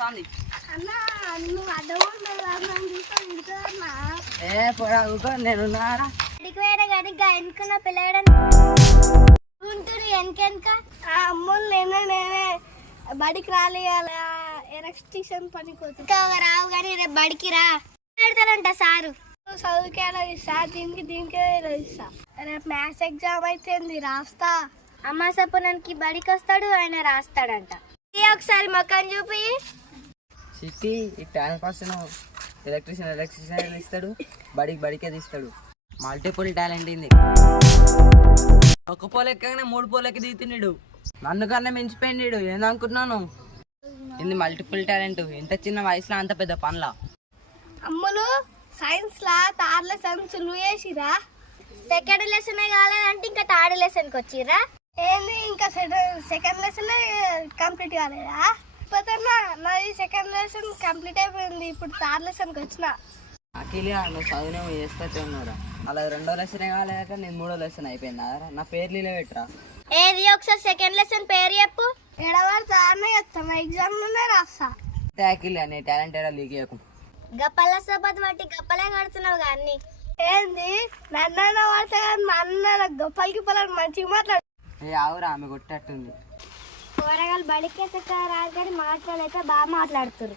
వస్తుంది. నేను ఎన్నుకున్న పిల్లడు ఉంటుంది వెనకెనక అమ్ములు నేనే బడికి రాలేయాల ఎలక్ట్రీషియన్ పనికి రావు కానీ రేపు బడికి రా పెడతారంట సారు చదువుకే ఇస్తా దీనికే ఇస్తా రేపు మ్యాథ్స్ ఎగ్జామ్ అయితే రాస్తా అమ్మ సపనానికి బడికి వస్తాడు ఆయన రాస్తాడంట ఒకసారి మొక్కని చూపి సిటీ ఈ టైం పర్సన్ ఎలక్ట్రీషియన్ ఇస్తాడు బడికే తీస్తాడు. మల్టిపుల్ టాలెంట్ ఇది. ఒక పోలు ఎక్కగానే 3 పోలకి దిగుతున్నాడు. నన్ను కన్నా మించిపోయినాడు. ఏందనుకుంటున్నాను ఇది మల్టిపుల్ టాలెంట్. ఇంత చిన్న వయసులో అంత పెద్ద పనులా. అమ్ములు సైన్స్ లా థర్డ్ లెసన్ సులువు చేసిరా సెకండ్ లెసన్ కాలేదంటే ఇంకా థర్డ్ లెసన్కి వచ్చిరా ఏంది ఇంకా సెకండ్ లెసన్ కంప్లీట్ కాలేదా నాది సెకండ్ లెసన్ కంప్లీట్ అయిపోయింది. ఇప్పుడు థర్డ్ లెసన్కి వచ్చిన అఖిలియా నువ్వు చదువునేమో చేస్తూ ఉన్నారా అలా 2వ లెసన్ కాలేక నేను 3వ లెసన్ అయిపోయిందా? నా పేరు లీలో పెట్టరా. ఏది ఒకసారి సెకండ్ లెసన్ పేరు చెప్పు. ఏడవారు చెప్తాను ఎగ్జామ్ లోనే రాస్తా. అఖిలియా నీ టాలెంట్ ఏడా లీక్ చేయకు. గప్పల సబత్ బట్టి గప్పలే కడుతున్నావు కానీ ఏంది నన్ను పడితే కానీ మా అన్న గొప్పలకి గిప్పలని మంచిగా మాట్లాడు. ఆవురా ఆమె కొట్టేట్టుంది. కూరగాయలు బడికి రాదు కానీ మాట్లాడైతే బాగా మాట్లాడుతారు.